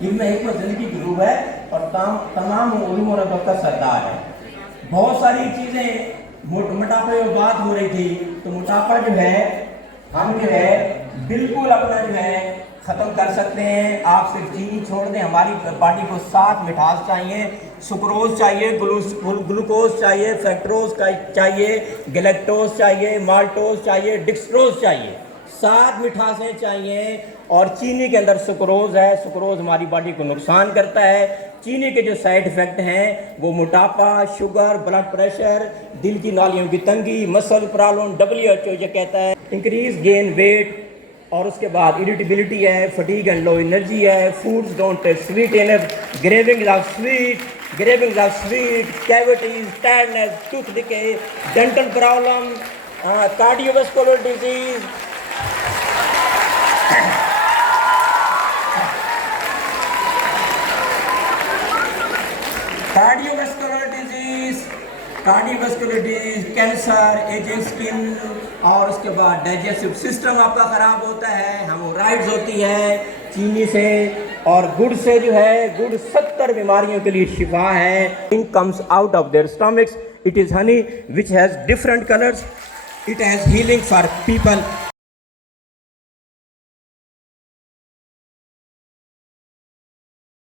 इब्न हिकमत ज़िंदगी की रूह है और तमाम उलूम और अदब का सरदार है। बहुत सारी चीज़ें मोटापे में बात हो रही थी, तो मोटापा जो है हम जो है बिल्कुल अपना जो है ख़त्म कर सकते हैं। आप सिर्फ चीनी छोड़ दें। हमारी बॉडी को 7 मिठास चाहिए, सुक्रोज चाहिए, ग्लूकोज चाहिए, फ्रक्टोज चाहिए, गैलेक्टोज चाहिए, माल्टोज चाहिए, डिक्सट्रोज चाहिए। 7 मिठासें चाहिए। और चीनी के अंदर सुक्रोज है। सुक्रोज हमारी बॉडी को नुकसान करता है। चीनी के जो साइड इफ़ेक्ट हैं वो मोटापा, शुगर, ब्लड प्रेशर, दिल की नालियों की तंगी, मसल प्रॉब्लम, WHO ये कहता है इंक्रीज गेन वेट, और उसके बाद इरिटेबिलिटी है, फटीग एंड लो एनर्जी है, foods don't taste sweet enough, craving of sweet, cavities, tiredness, tooth decay, dental problem, cardiovascular disease, cancer, ageing skin, और उसके बाद डाइजेस्टिव सिस्टम आपका ख़राब होता है, हेमोराइड्स होती है चीनी से। और गुड़ से जो है, गुड़ 70 बीमारियों के लिए शिफा है। Thing comes out of their stomachs, it is Honey which has different colours, it has healing for people